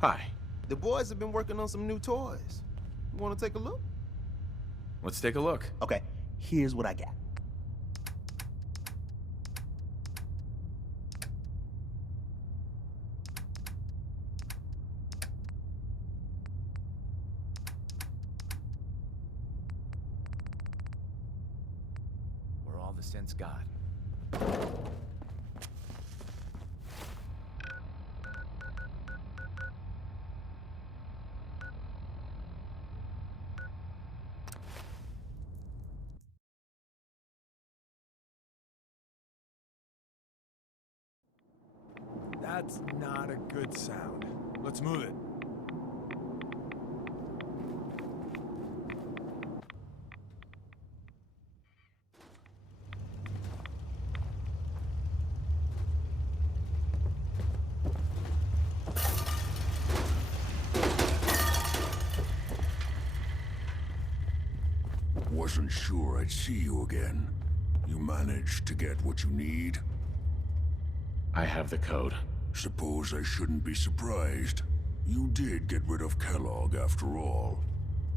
Hi. The boys have been working on some new toys. You want to take a look? Let's take a look. Okay, here's what I got. We're all the sense God. That's not a good sound. Let's move it. Wasn't sure I'd see you again. You managed to get what you need? I have the code. Suppose I shouldn't be surprised. You did get rid of Kellogg after all.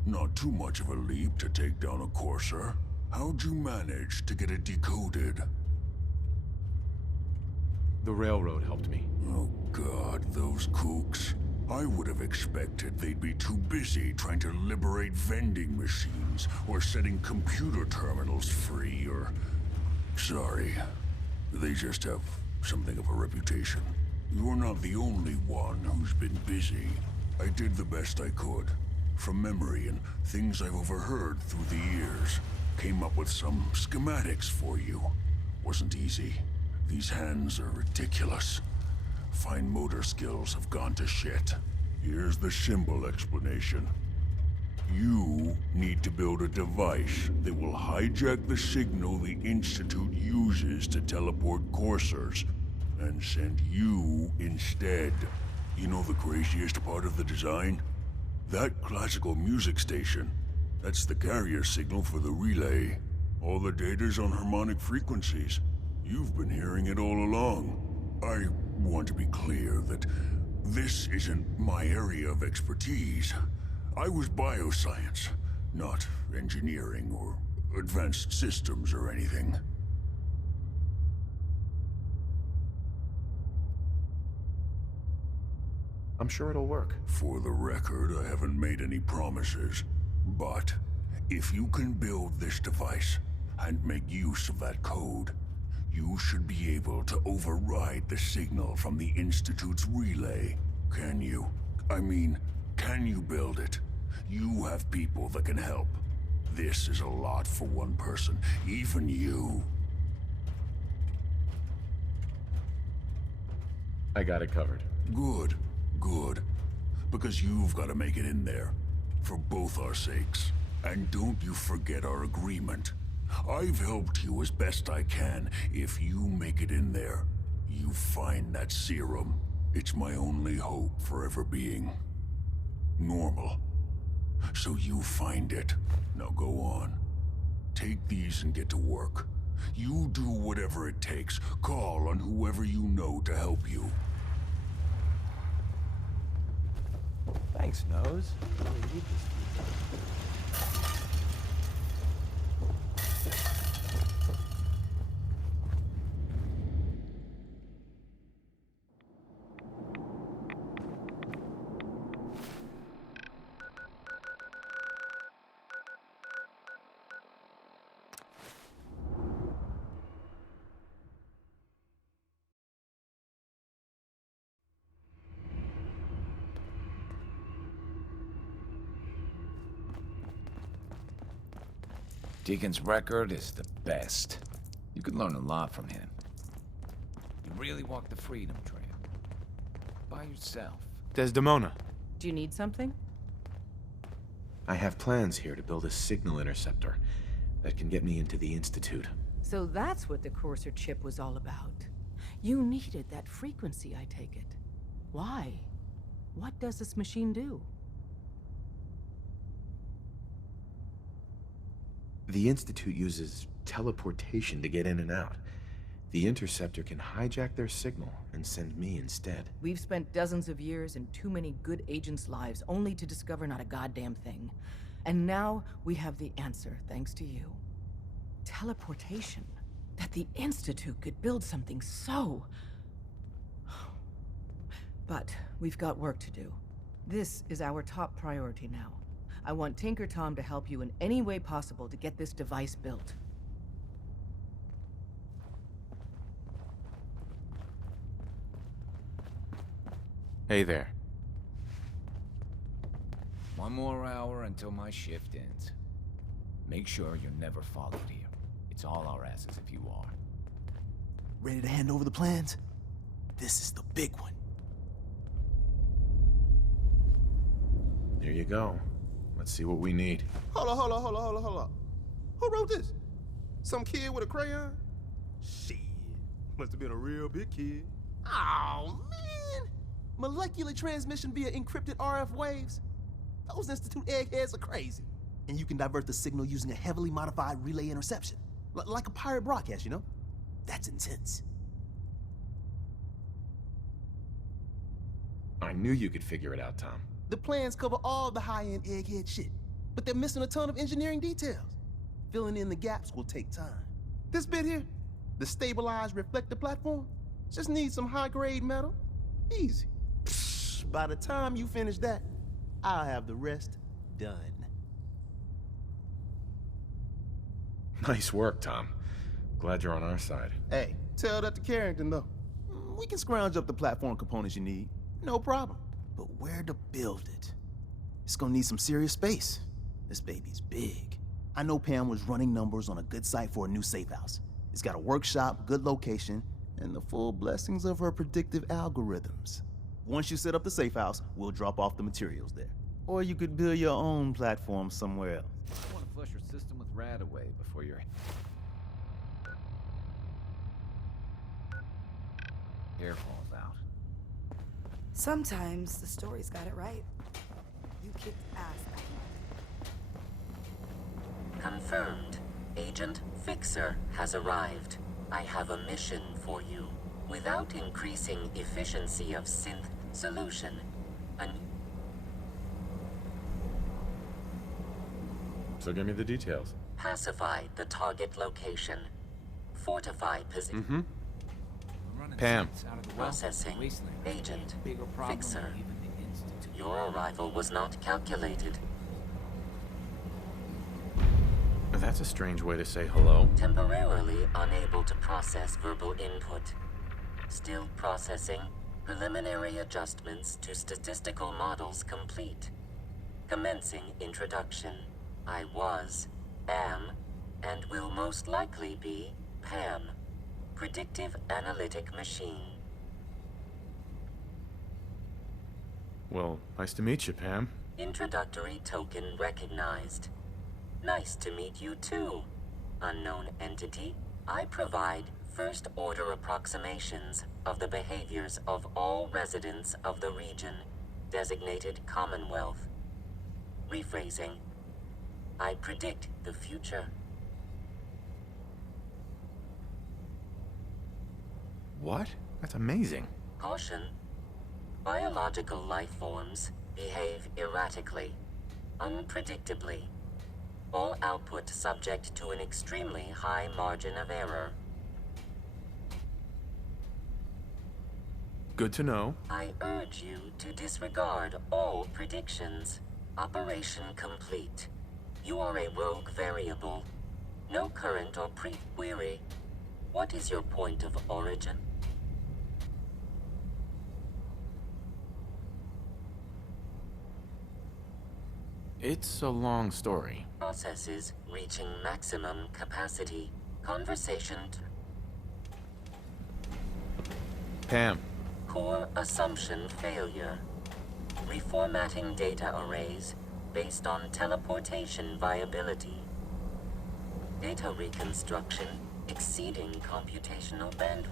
Not too much of a leap to take down a Courser. How'd you manage to get it decoded? The railroad helped me. Oh God, those kooks. I would have expected they'd be too busy trying to liberate vending machines or setting computer terminals free or... Sorry. They just have something of a reputation. You're not the only one who's been busy. I did the best I could. From memory and things I've overheard through the years. Came up with some schematics for you. Wasn't easy. These hands are ridiculous. Fine motor skills have gone to shit. Here's the simple explanation. You need to build a device that will hijack the signal the Institute uses to teleport coursers, and send you instead. You know the craziest part of the design? That classical music station. That's the carrier signal for the relay. All the data's on harmonic frequencies. You've been hearing it all along. I want to be clear that this isn't my area of expertise. I was bioscience, not engineering or advanced systems or anything. I'm sure it'll work. For the record, I haven't made any promises. But if you can build this device and make use of that code, you should be able to override the signal from the Institute's relay. Can you? I mean, can you build it? You have people that can help. This is a lot for one person, even you. I got it covered. Good, good. Because you've got to make it in there. For both our sakes. And don't you forget our agreement. I've helped you as best I can. If you make it in there, you find that serum. It's my only hope for ever being normal. So you find it. Now go on. Take these and get to work. You do whatever it takes. Call on whoever you know to help you. Thanks, Nose. I really need this. Deacon's record is the best. You could learn a lot from him. You really walk the freedom trail. By yourself. Desdemona. Do you need something? I have plans here to build a signal interceptor that can get me into the Institute. So that's what the Courser chip was all about. You needed that frequency, I take it. Why? What does this machine do? The Institute uses teleportation to get in and out. The Interceptor can hijack their signal and send me instead. We've spent dozens of years and too many good agents' lives only to discover not a goddamn thing. And now we have the answer, thanks to you. Teleportation. That the Institute could build something so... But we've got work to do. This is our top priority now. I want Tinker Tom to help you in any way possible to get this device built. Hey there. One more hour until my shift ends. Make sure you're never followed here. It's all our asses if you are. Ready to hand over the plans? This is the big one. Here you go. Let's see what we need. Hold on. Who wrote this? Some kid with a crayon? Shit. Must have been a real big kid. Oh, man. Molecular transmission via encrypted RF waves? Those Institute eggheads are crazy. And you can divert the signal using a heavily modified relay interception. Like a pirate broadcast, you know? That's intense. I knew you could figure it out, Tom. The plans cover all the high-end egghead shit, but they're missing a ton of engineering details. Filling in the gaps will take time. This bit here, the stabilized reflector platform, just needs some high-grade metal. Easy. Psh, by the time you finish that, I'll have the rest done. Nice work, Tom. Glad you're on our side. Hey, tell that to Carrington, though. We can scrounge up the platform components you need. No problem. But where to build it? It's gonna need some serious space. This baby's big. I know Pam was running numbers on a good site for a new safe house. It's got a workshop, good location, and the full blessings of her predictive algorithms. Once you set up the safe house, we'll drop off the materials there. Or you could build your own platform somewhere else. I want to flush your system with Radaway before your hair falls out. Sometimes the story's got it right. You kicked ass. Confirmed. Agent Fixer has arrived. I have a mission for you. Without increasing efficiency of synth solution, So give me the details. pacify the target location. Fortify position. Pam. Processing. Agent Fixer. Your arrival was not calculated. That's a strange way to say hello. Temporarily unable to process verbal input. Still processing. Preliminary adjustments to statistical models complete. Commencing introduction. I was, am, and will most likely be Pam. Predictive analytic machine. Well, nice to meet you, Pam. Introductory token recognized. Nice to meet you too, unknown entity. I provide first-order approximations of the behaviors of all residents of the region, designated Commonwealth. Rephrasing. I predict the future. What? That's amazing. Caution. Biological life forms behave erratically, unpredictably. All output subject to an extremely high margin of error. Good to know. I urge you to disregard all predictions. Operation complete. You are a rogue variable. No current or pre-query. What is your point of origin? It's a long story. Processes reaching maximum capacity. Conversation. Pam. Core assumption failure. Reformatting data arrays based on teleportation viability. Data reconstruction exceeding computational bandwidth.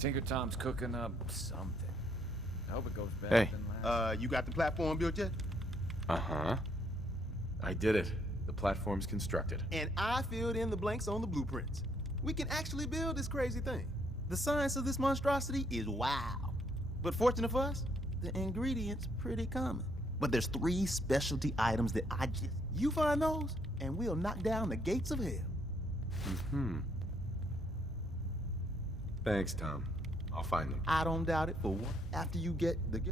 Tinker Tom's cooking up something. I hope it goes better Hey. than last. You got the platform built yet? Uh-huh. I did it. The platform's constructed. And I filled in the blanks on the blueprints. We can actually build this crazy thing. The science of this monstrosity is wow. But fortunate for us, the ingredients pretty common. But there's 3 specialty items that you find those, and we'll knock down the gates of hell. Thanks, Tom. I'll find them. I don't doubt it for one. After you get the...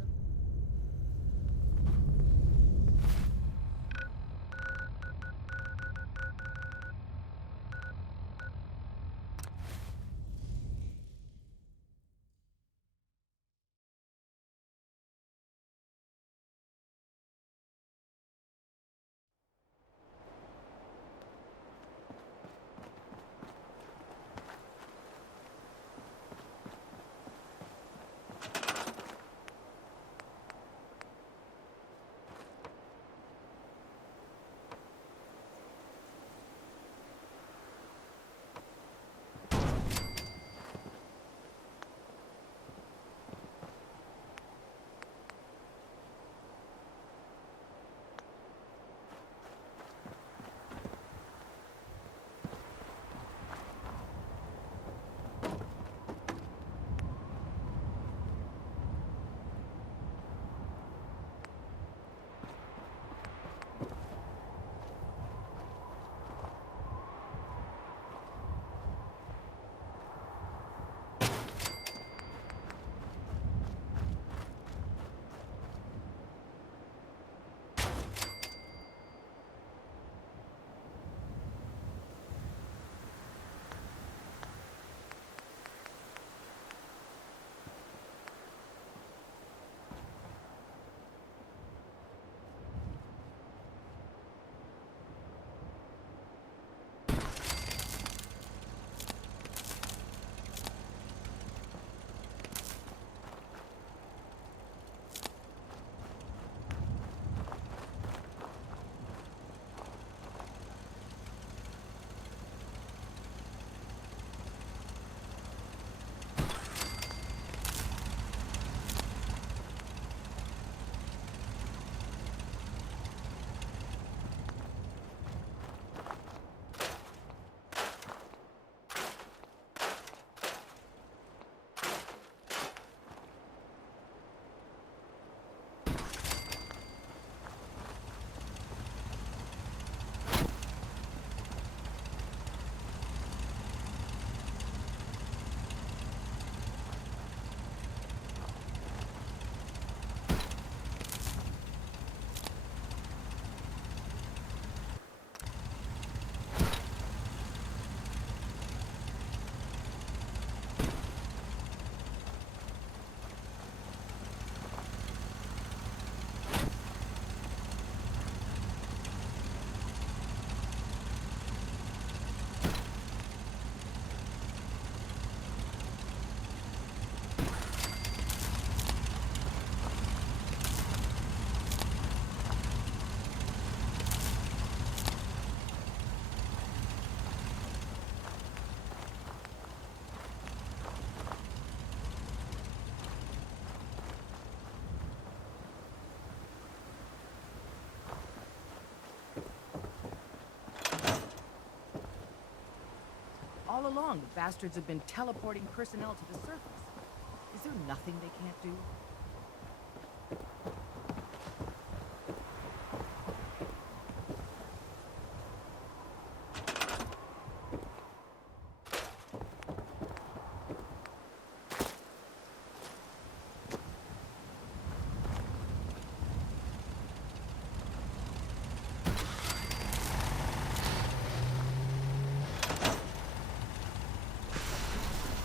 All along, the bastards have been teleporting personnel to the surface. Is there nothing they can't do?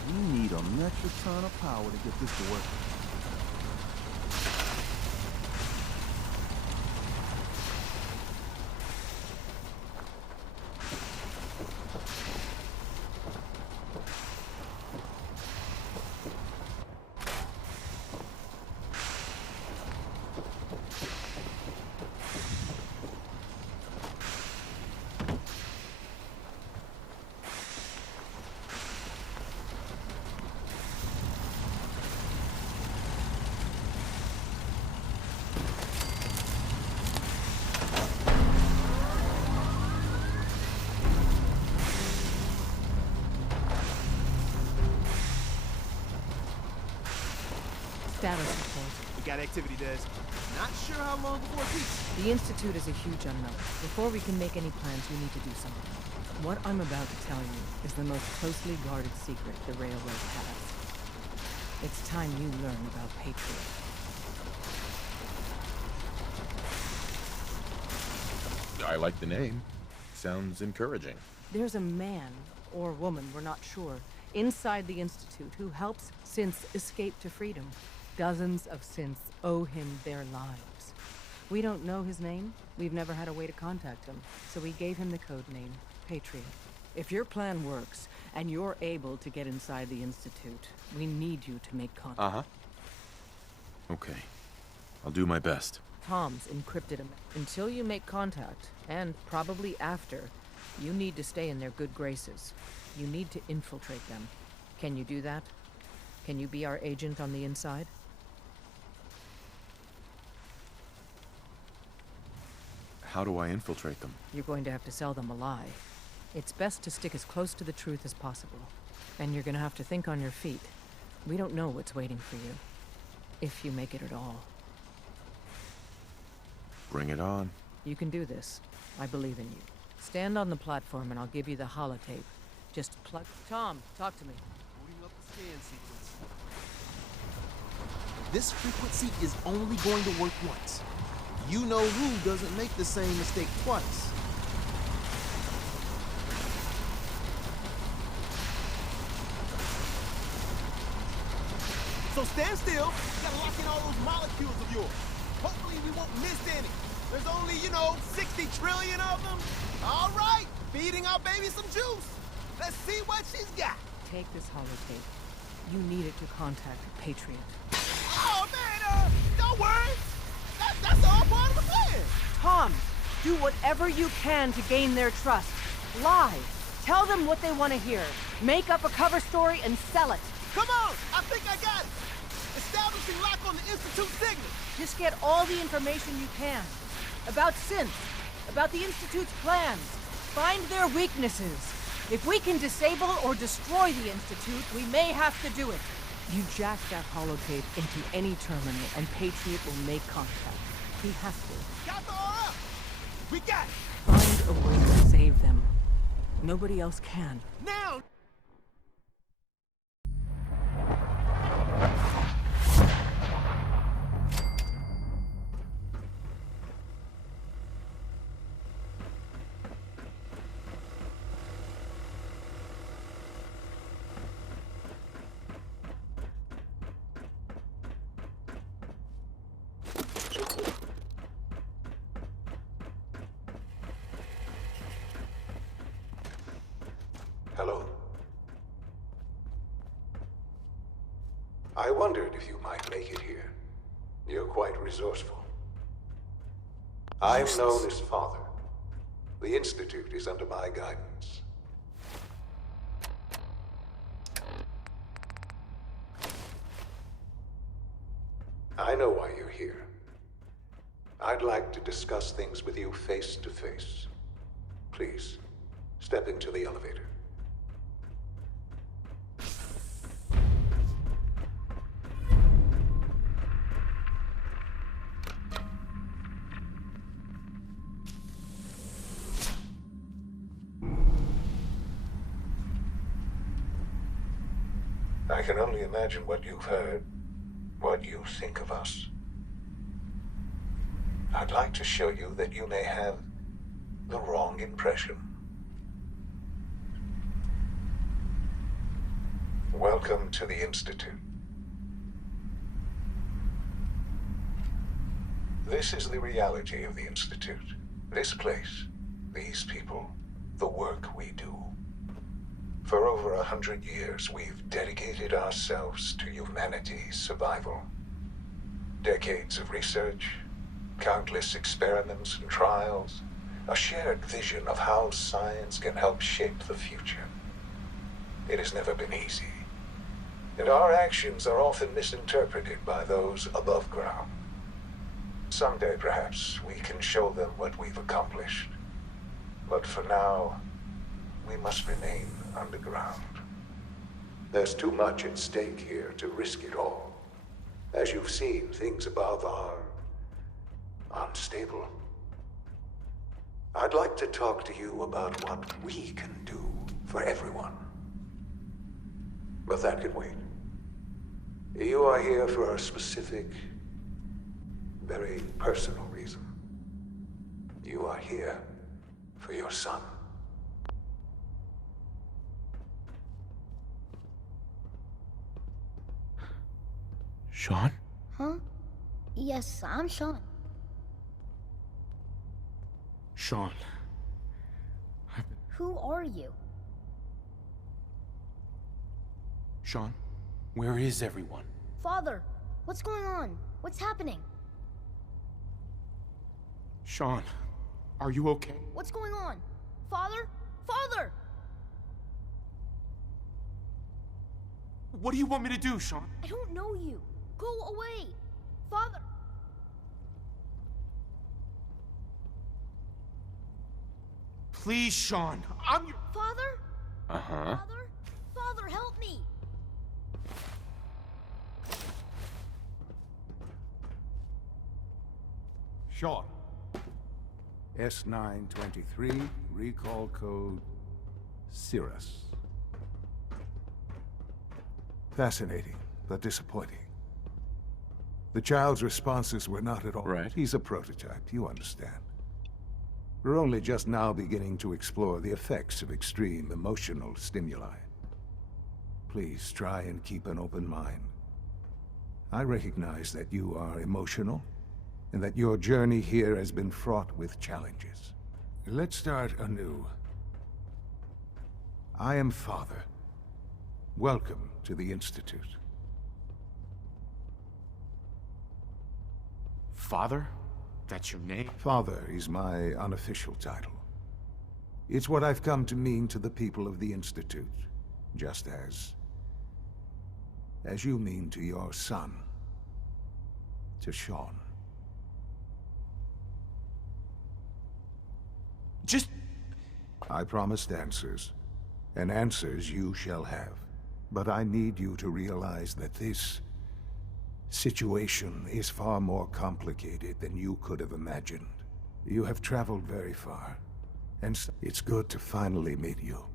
We need a metric ton of power to get this to work. Status report. We got activity, Des. Not sure how long before it peaks. The Institute is a huge unknown. Before we can make any plans, we need to do something. What I'm about to tell you is the most closely guarded secret the Railroad has. It's time you learn about Patriot. I like the name. Sounds encouraging. There's a man, or woman, we're not sure, inside the Institute who helps synths escape to freedom. Dozens of synths owe him their lives. We don't know his name. We've never had a way to contact him, so we gave him the code name, Patriot. If your plan works, and you're able to get inside the Institute, we need you to make contact. Uh-huh. Okay. I'll do my best. Tom's encrypted him. Until you make contact, and probably after, you need to stay in their good graces. You need to infiltrate them. Can you do that? Can you be our agent on the inside? How do I infiltrate them? You're going to have to sell them a lie. It's best to stick as close to the truth as possible. And you're gonna have to think on your feet. We don't know what's waiting for you. If you make it at all. Bring it on. You can do this. I believe in you. Stand on the platform and I'll give you the holotape. Just plug... Tom, talk to me. Booting up the scan sequence. This frequency is only going to work once. You know who doesn't make the same mistake twice. So stand still. Gotta lock in all those molecules of yours. Hopefully we won't miss any. There's only, 60 trillion of them. All right, feeding our baby some juice. Let's see what she's got. Take this holotape. You need it to contact Patriot. Oh, man, don't worry. That's all part of the plan. Tom, do whatever you can to gain their trust. Lie. Tell them what they want to hear. Make up a cover story and sell it. Come on, I think I got it. Establishing lock on the Institute signal. Just get all the information you can. About synths, about the Institute's plans. Find their weaknesses. If we can disable or destroy the Institute, we may have to do it. You jack that holotape into any terminal and Patriot will make contact. He has to. Got the RF. We got it. Find a way to save them. Nobody else can. Now. Hello. I wondered if you might make it here. You're quite resourceful. I'm known as Father. The Institute is under my guidance. I know why you're here. I'd like to discuss things with you face to face. Please, step into the elevator. I can only imagine what you've heard, what you think of us. I'd like to show you that you may have the wrong impression. Welcome to the Institute. This is the reality of the Institute. This place, these people, the work we do. For over 100 years, we've dedicated ourselves to humanity's survival. Decades of research, countless experiments and trials, a shared vision of how science can help shape the future. It has never been easy, and our actions are often misinterpreted by those above ground. Someday, perhaps, we can show them what we've accomplished. But for now, we must remain underground. There's too much at stake here to risk it all. As you've seen, things above are unstable. I'd like to talk to you about what we can do for everyone. But that can wait. You are here for a specific, very personal reason. You are here for your son. Sean? Huh? Yes, I'm Sean. Sean. Who are you? Sean, where is everyone? Father, what's going on? What's happening? Sean, are you okay? What's going on? Father? Father! What do you want me to do, Sean? I don't know you. Go away. Father! Please, Sean. I'm your... Father? Uh-huh. Father? Father, help me! Sean. S923, recall code Cirrus. Fascinating, but disappointing. The child's responses were not at all... Right. He's a prototype, you understand. We're only just now beginning to explore the effects of extreme emotional stimuli. Please try and keep an open mind. I recognize that you are emotional, and that your journey here has been fraught with challenges. Let's start anew. I am Father. Welcome to the Institute. Father? That's your name? Father is my unofficial title. It's what I've come to mean to the people of the Institute, just as you mean to your son, to Sean. Just... I promised answers, and answers you shall have. But I need you to realize that this situation is far more complicated than you could have imagined. You have traveled very far, and it's good to finally meet you.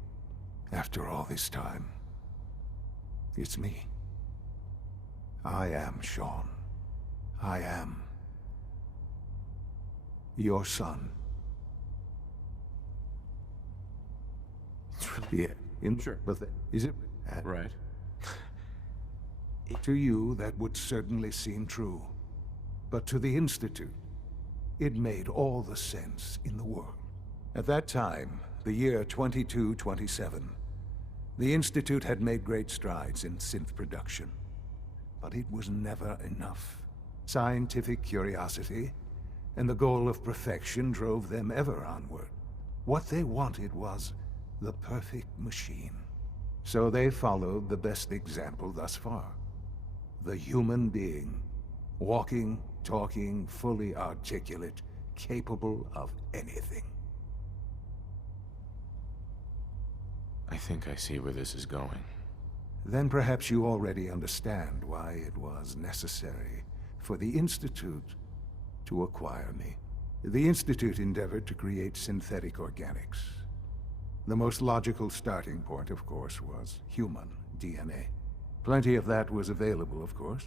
After all this time, it's me. I am Sean. I am your son. Yeah, Sure. But is it? Right. To you, that would certainly seem true. But to the Institute, it made all the sense in the world. At that time, the year 2227, the Institute had made great strides in synth production. But it was never enough. Scientific curiosity and the goal of perfection drove them ever onward. What they wanted was the perfect machine. So they followed the best example thus far. The human being. Walking, talking, fully articulate, capable of anything. I think I see where this is going. Then perhaps you already understand why it was necessary for the Institute to acquire me. The Institute endeavored to create synthetic organics. The most logical starting point, of course, was human DNA. Plenty of that was available, of course.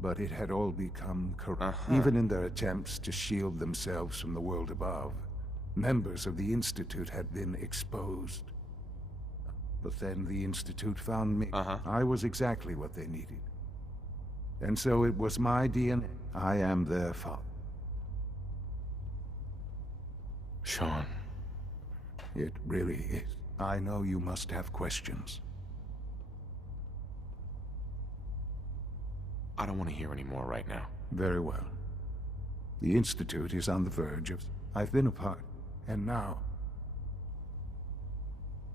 But it had all become corrupt. Even in their attempts to shield themselves from the world above, members of the Institute had been exposed. But then the Institute found me. I was exactly what they needed. And so it was my DNA. I am their father. Sean. It really is. I know you must have questions. I don't want to hear any more right now. Very well. The Institute is on the verge of... I've been a part, and now...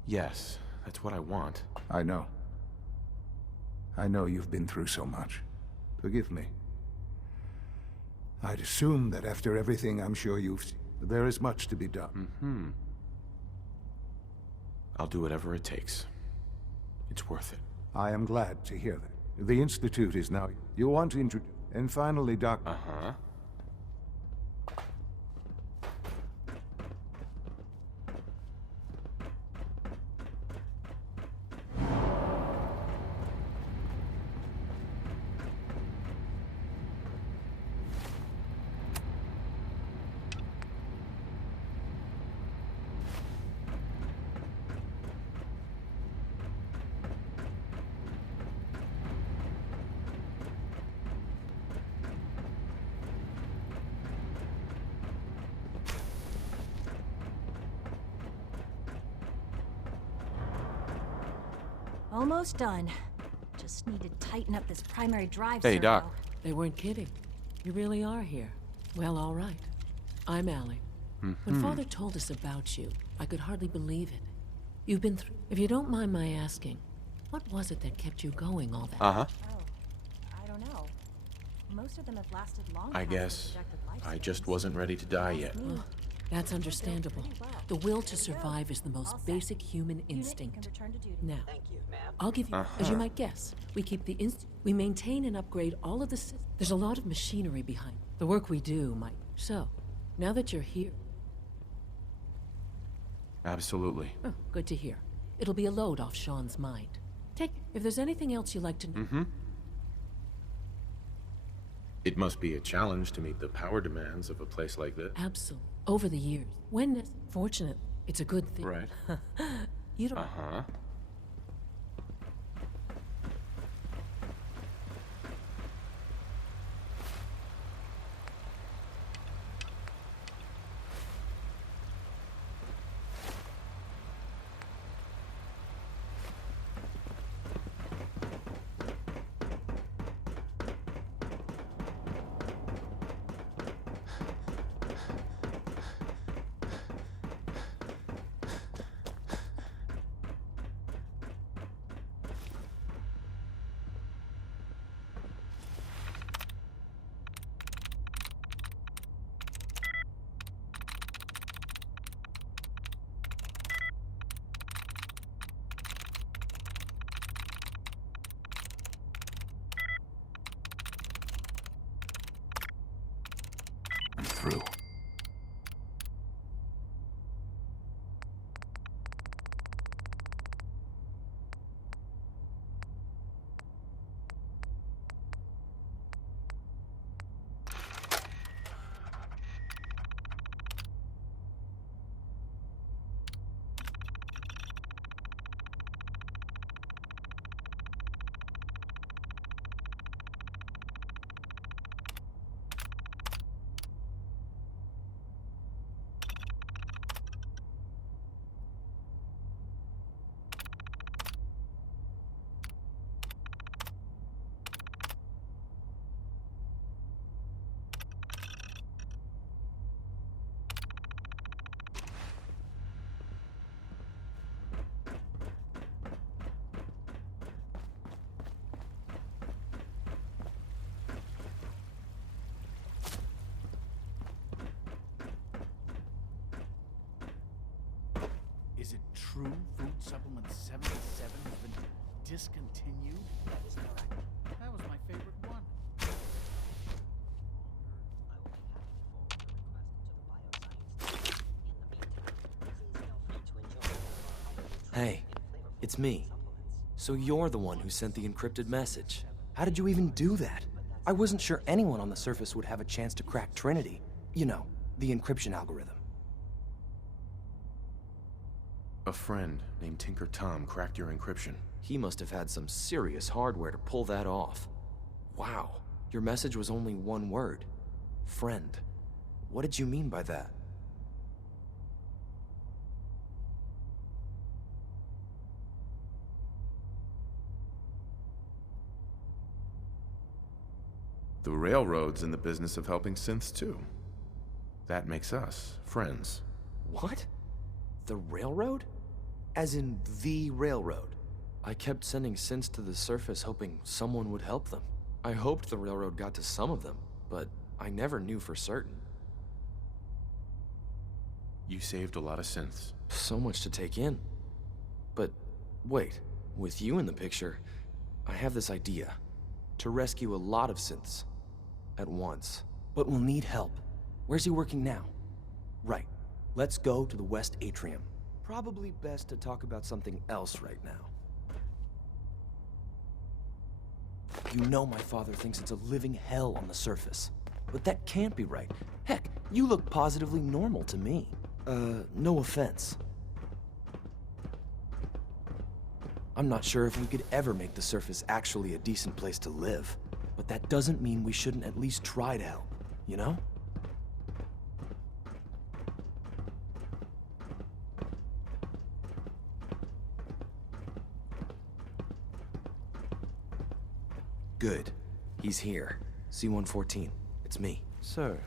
Yes, that's what I want. I know. I know you've been through so much. Forgive me. I'd assume that after everything I'm sure you've seen, there is much to be done. I'll do whatever it takes. It's worth it. I am glad to hear that. The Institute is now... You want to introduce... And finally, Doc... Uh-huh. Almost done. Just need to tighten up this primary drive Hey, servo. Doc. They weren't kidding. You really are here. Well, all right. I'm Allie. When Father told us about you, I could hardly believe it. You've been through... If you don't mind my asking, what was it that kept you going all that? Uh-huh. Oh, I don't know. Most of them have lasted long I past their guess projected I just lifespans. wasn't ready to die yet. Oh, that's understandable. The will to survive is the most basic human instinct. Now, I'll give you, as you might guess, we keep the we maintain and upgrade all of the There's a lot of machinery behind the work we do, Mike. So, now that you're here... Absolutely. Oh, good to hear. It'll be a load off Sean's mind. If there's anything else you'd like to know... It must be a challenge to meet the power demands of a place like this. Absolutely. Over the years, fortunate, it's a good thing. Right. You don't... Uh-huh. I'm through. Is it true Food Supplement 77 has been discontinued? That is correct. That was my favorite one. Hey, it's me. So you're the one who sent the encrypted message. How did you even do that? I wasn't sure anyone on the surface would have a chance to crack Trinity. You know, the encryption algorithm. A friend named Tinker Tom cracked your encryption. He must have had some serious hardware to pull that off. Wow, your message was only one word. Friend. What did you mean by that? The Railroad's in the business of helping synths too. That makes us friends. What? The Railroad? As in the Railroad? I kept sending synths to the surface hoping someone would help them. I hoped the Railroad got to some of them, but I never knew for certain. You saved a lot of synths. So much to take in. But wait, with you in the picture, I have this idea. to rescue a lot of synths at once. But we'll need help. Where's he working now? Right. Let's go to the West Atrium. Probably best to talk about something else right now. You know my father thinks it's a living hell on the surface. But that can't be right. Heck, you look positively normal to me. No offense. I'm not sure if we could ever make the surface actually a decent place to live. But that doesn't mean we shouldn't at least try to help, you know? Good. He's here. C-114. It's me. Sir,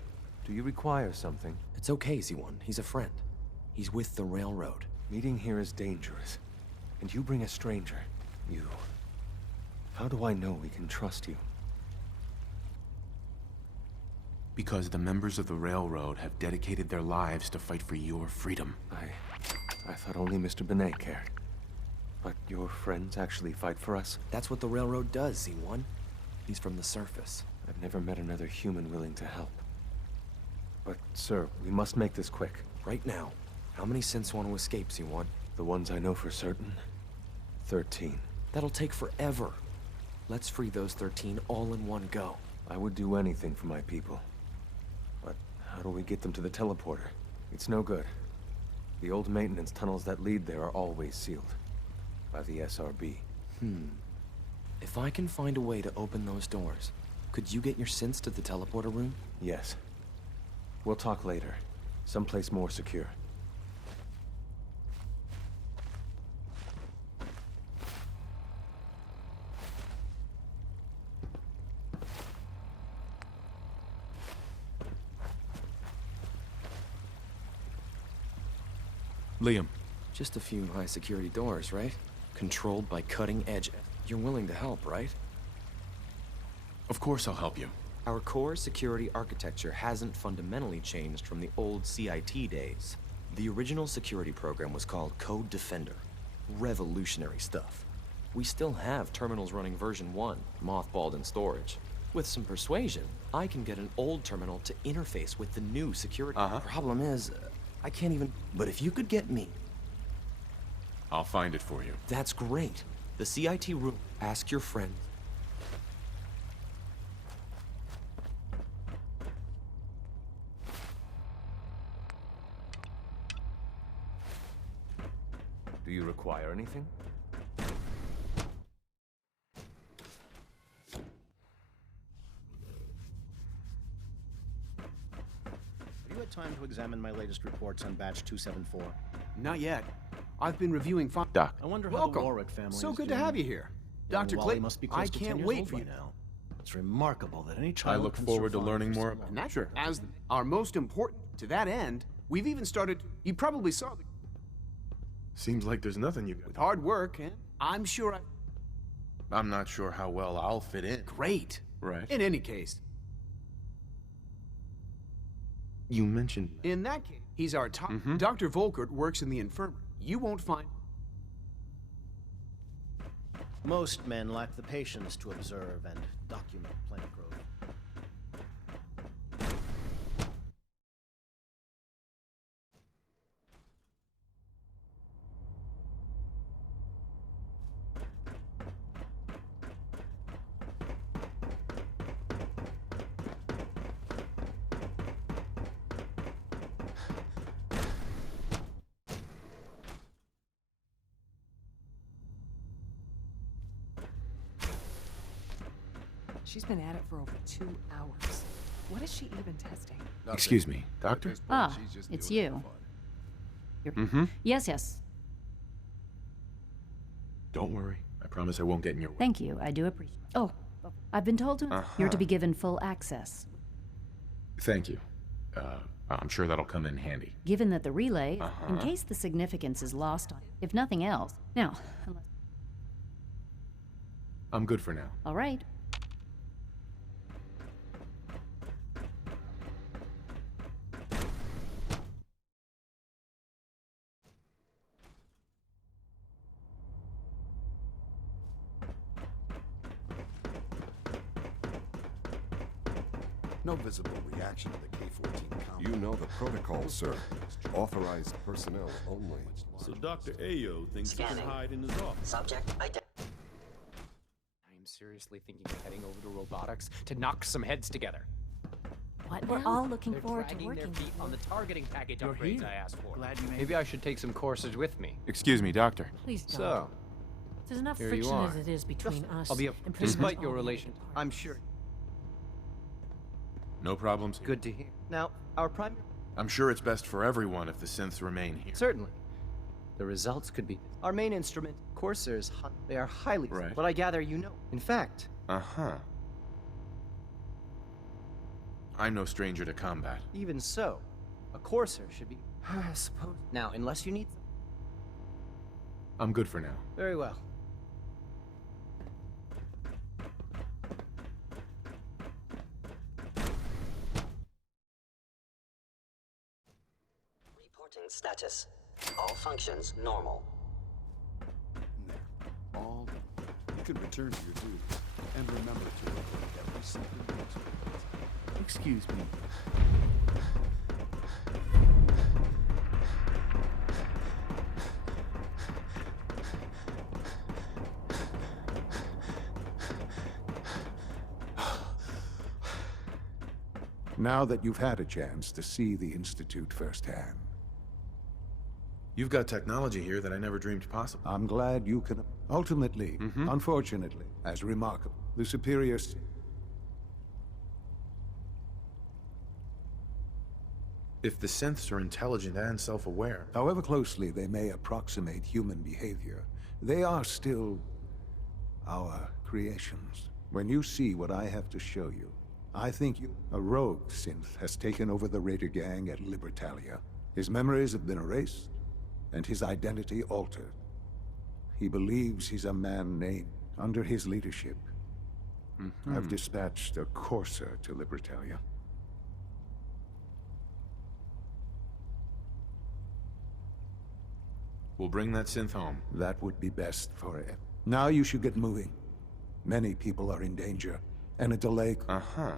do you require something? It's okay, Z1. He's a friend. He's with the railroad. Meeting here is dangerous. And you bring a stranger. You... How do I know we can trust you? Because the members of the Railroad have dedicated their lives to fight for your freedom. I thought only Mr. Benet cared. But your friends actually fight for us? That's what the Railroad does, Z1. He's from the surface. I've never met another human willing to help. But, sir, we must make this quick. Right now. How many synths want to escape, Z1? The ones I know for certain? 13. That'll take forever. Let's free those 13 all in one go. I would do anything for my people. But how do we get them to the teleporter? It's no good. The old maintenance tunnels that lead there are always sealed. By the SRB. If I can find a way to open those doors, could you get your synths to the teleporter room? Yes. We'll talk later. Someplace more secure. Liam. Just a few high-security doors, right? Controlled by cutting-edge... You're willing to help, right? Of course I'll help you. Our core security architecture hasn't fundamentally changed from the old CIT days. The original security program was called Code Defender. Revolutionary stuff. We still have terminals running version 1, mothballed in storage. With some persuasion, I can get an old terminal to interface with the new security. Problem is, I can't even... But if you could get me... I'll find it for you. That's great. The CIT room. Ask your friend. Do you require anything? Have you had time to examine my latest reports on Batch 274? Not yet. I've been reviewing Doc. I wonder how Welcome. the Warwick family So is good to doing. have you here. Young Dr. Wally Clayton, must be close I to 10 can't years wait old for by you. now. It's remarkable that any child I look can forward to survive learning for more so about long. Naturally, as our most important, to that end, we've even started, you probably saw, Seems like there's nothing you got. with hard work, and I'm sure I'm not sure how well I'll fit in. great. Right. In any case, You mentioned... in that case, he's our top. Dr. Volkert works in the infirmary. You won't find... Most men lack the patience to observe and document plant growth. She's been at it for over 2 hours. What is she even testing? Excuse me, Doctor? Ah, it's you. Yes. Don't worry. I promise I won't get in your way. Thank you. I do appreciate. Oh, I've been told you're to be given full access. Thank you. I'm sure that'll come in handy. Given that the relay, in case the significance is lost on, if nothing else. Now, unless... I'm good for now. All right. No visible reaction to the K-14 combat. You know the protocol, sir. Authorized personnel only. So Dr. Ayo thinks he can hide in his office. Subject identified. I am seriously thinking of heading over to robotics to knock some heads together. What We're all looking forward to They're working dragging their feet on the targeting package You're upgrades here. I asked for. Glad you made Maybe I should take some courses with me. Excuse me, Doctor. Please don't. So, There's enough here you friction are. as it is between us. I'll be and pretty much despite all your the relation. other I'm sure. No problems. Good to hear. Now, our primary. I'm sure it's best for everyone if the synths remain here. Certainly. The results could be. Our main instrument, Corsairs, they are highly. Right. But I gather you know. In fact. Uh-huh. I'm no stranger to combat. Even so, a Corsair should be. I suppose. Now, unless you need. I'm good for now. Very well. Reporting status. All functions normal. All you can return to your duty and remember to avoid every single experience. Excuse me. Now that you've had a chance to see the Institute firsthand, You've got technology here that I never dreamed possible. I'm glad you can. Ultimately, unfortunately, as remarkable, the superior. If the synths are intelligent and self-aware, However closely they may approximate human behavior, they are still our creations. When you see what I have to show you, I think a rogue synth has taken over the Raider gang at Libertalia. His memories have been erased, and his identity altered. He believes he's a man named under his leadership. I've dispatched a Corsair to Libertalia. we'll bring that synth home. That would be best for it. Now you should get moving. Many people are in danger, and a delay. Uh-huh.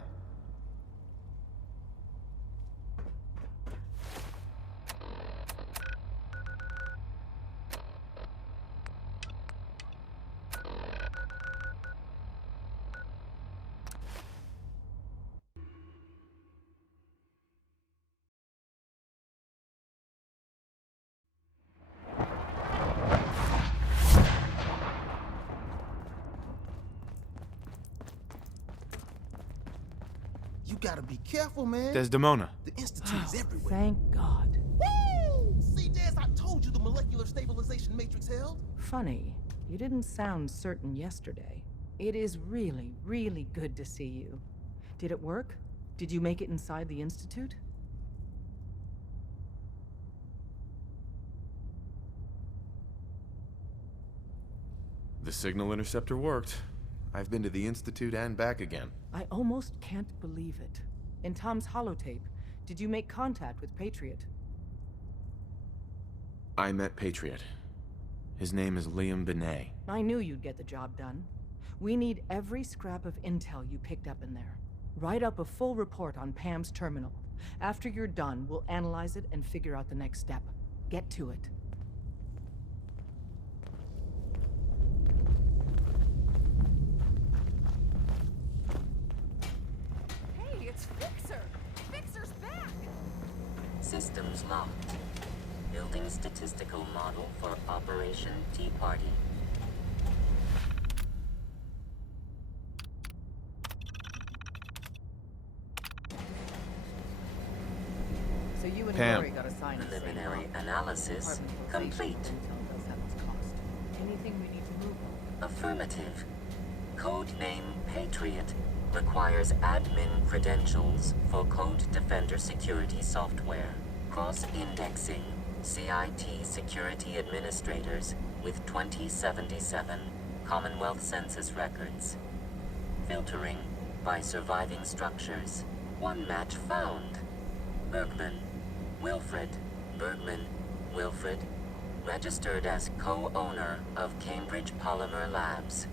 You gotta be careful, man. Desdemona. The Institute's everywhere. Thank God. Woo! See, Des, I told you the molecular stabilization matrix held. Funny, you didn't sound certain yesterday. It is really, really good to see you. Did it work? Did you make it inside the Institute? The signal interceptor worked. I've been to the Institute and back again. I almost can't believe it. In Tom's holotape, did you make contact with Patriot? I met Patriot. His name is Liam Benet. I knew you'd get the job done. We need every scrap of intel you picked up in there. Write up a full report on Pam's terminal. After you're done, we'll analyze it and figure out the next step. Get to it. Hey, it's Fixer! Fixer's back! Systems locked. Building statistical model for Operation Tea Party. So you and Pam. Lori got assigned the same Preliminary job. analysis Department complete. Intel does have its cost. Anything we need to move on? Affirmative. Codename Patriot requires admin credentials for Code Defender security software. Cross-indexing CIT security administrators with 2077 Commonwealth Census records. Filtering by surviving structures. One match found. Bergman. Wilfred. Bergman. Wilfred. Registered as co-owner of Cambridge Polymer Labs.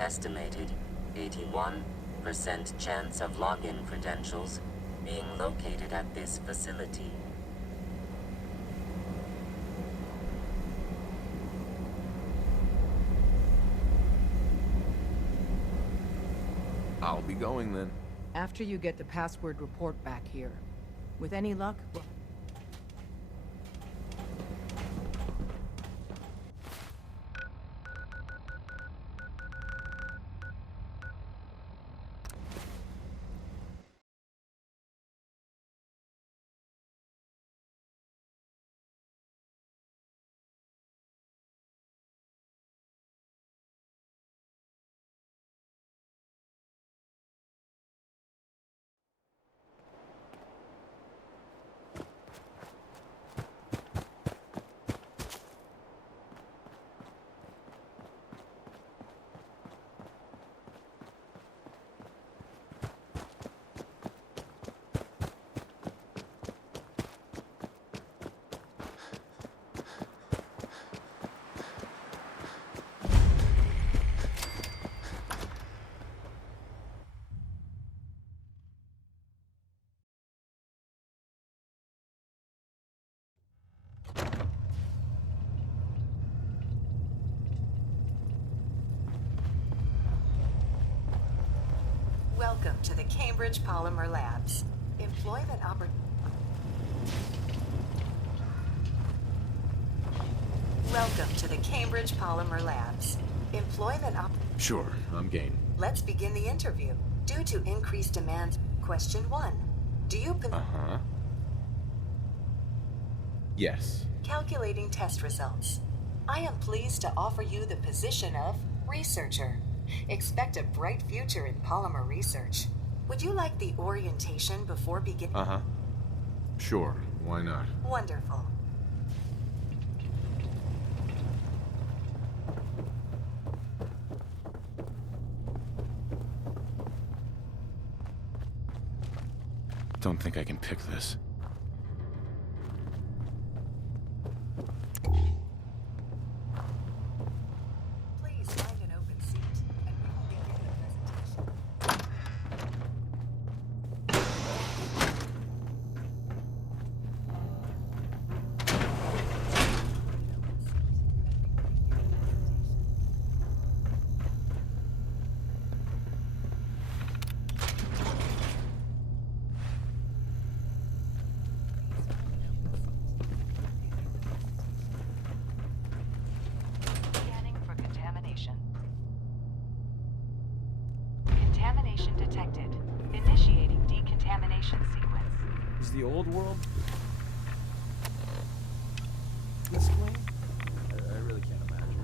Estimated 81 100% chance of login credentials being located at this facility. I'll be going then. After you get the password report back here. With any luck, Welcome to the Cambridge Polymer Labs. Welcome to the Cambridge Polymer Labs. Sure, I'm game. Let's begin the interview. Due to increased demand, question 1. Do you Yes. Calculating test results. I am pleased to offer you the position of researcher. Expect a bright future in polymer research. Would you like the orientation before beginning? Sure, why not? Wonderful. Don't think I can pick this. Please find an open seat, and we will begin the presentation. Scanning for contamination. Contamination detected. Initiating decontamination sequence. Is the old world this clean? I really can't imagine.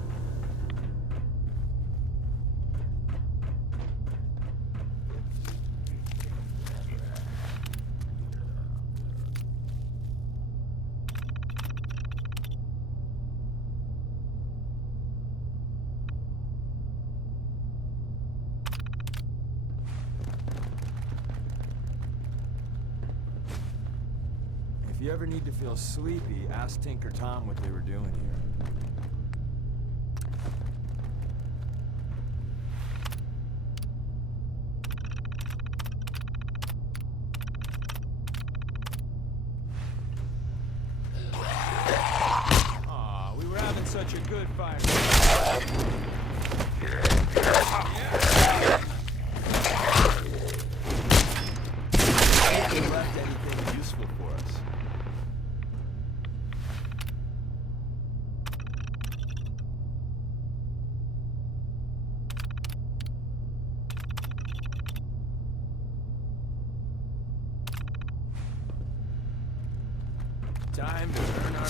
If you ever need to feel sleepy, ask Tinker Tom what they were doing here. Aw, we were having such a good fight. Haven't left anything useful for us. Time to earn our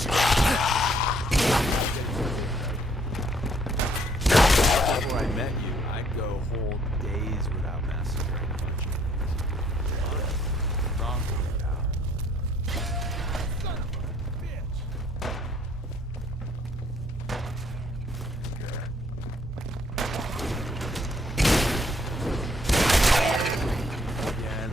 Before I met you, I'd go whole days without massacring a bunch of things. Wrong for me, pal. Son of a bitch! Again.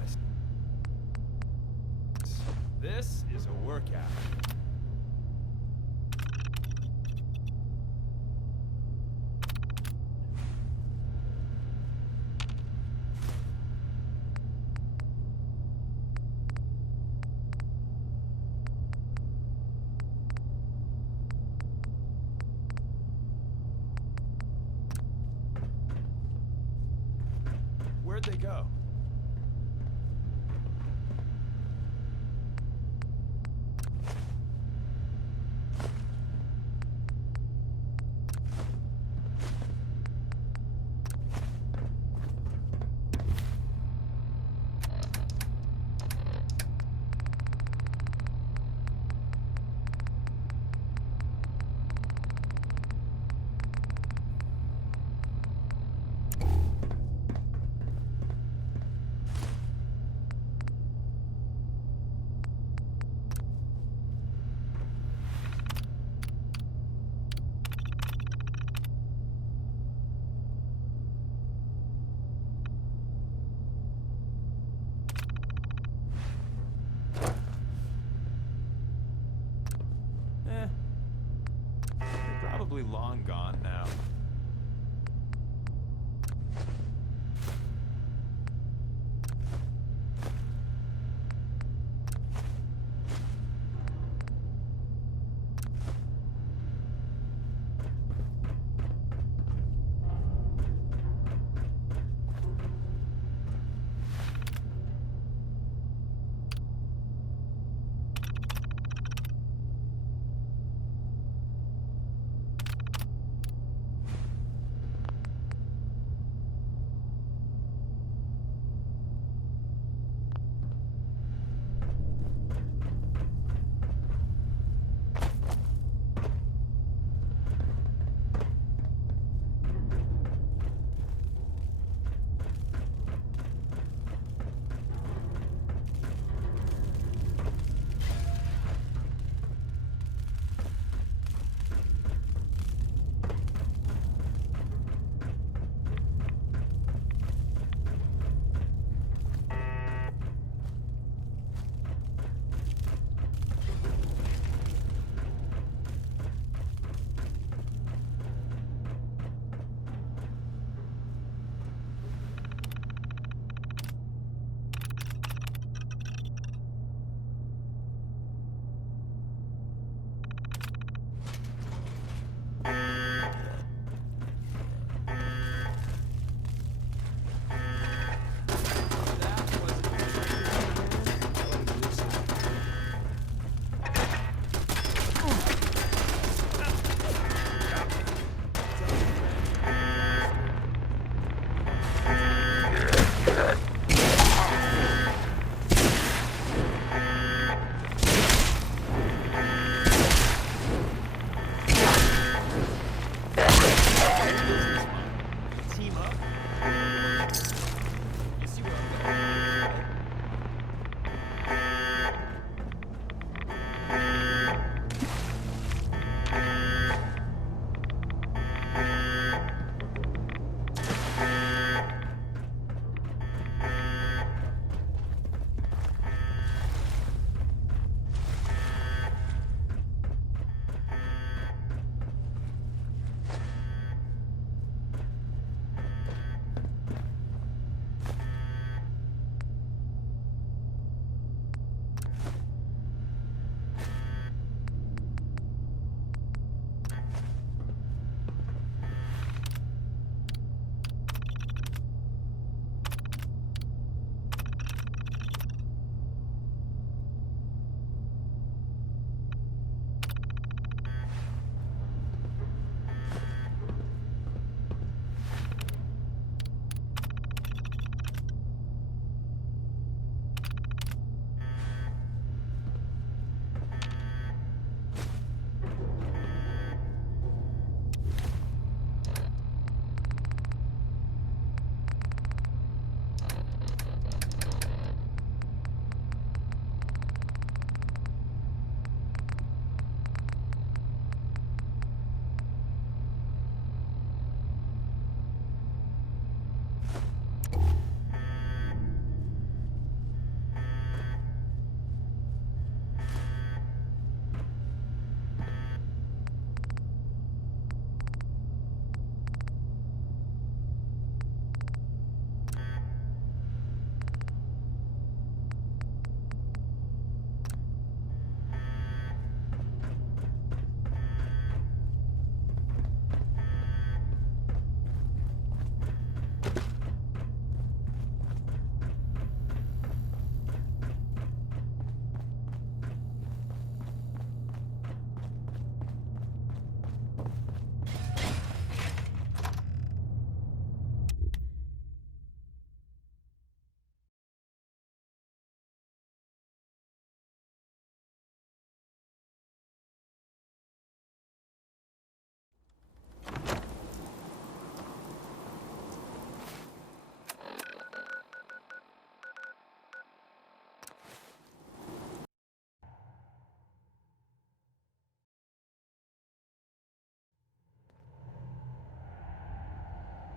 this. This is a workout. Where'd they go? They're probably long gone now.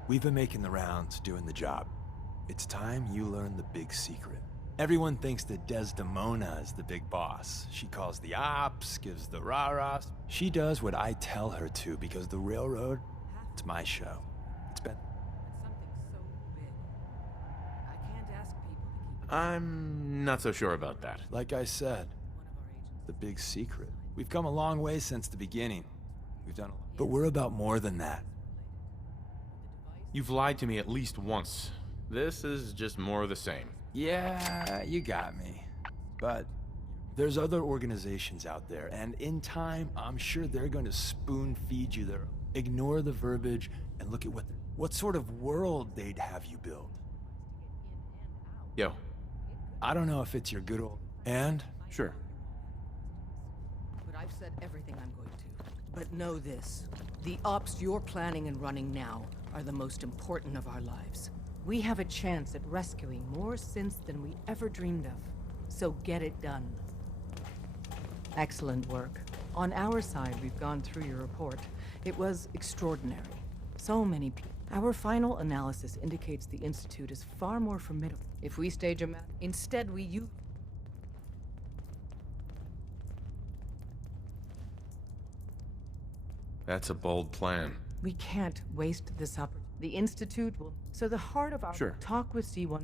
We've been making the rounds, doing the job. It's time you learn the big secret. Everyone thinks that Desdemona is the big boss. She calls the ops, gives the rah-rahs. She does what I tell her to because the railroad, it's my show. It's been... I'm not so sure about that. Like I said, the big secret. We've come a long way since the beginning. We've done a lot. But we're about more than that. You've lied to me at least once. This is just more of the same. Yeah, you got me. But there's other organizations out there, and in time, I'm sure they're going to spoon-feed you their... Ignore the verbiage and look at what sort of world they'd have you build. Yo. I don't know if it's your good old... And? Sure. But I've said everything I'm going to. But know this. The ops you're planning and running now are the most important of our lives. We have a chance at rescuing more synths than we ever dreamed of. So get it done. Excellent work. On our side, we've gone through your report. It was extraordinary. So many people. Our final analysis indicates the Institute is far more formidable. If we stage a instead we use... That's a bold plan. We can't waste this opportunity. The Institute will... So the heart of our... Sure. Talk with Z1.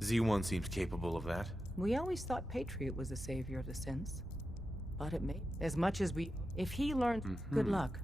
Z1 seems capable of that. We always thought Patriot was the savior of the synths. But it may... As much as we... If he learns... Good luck.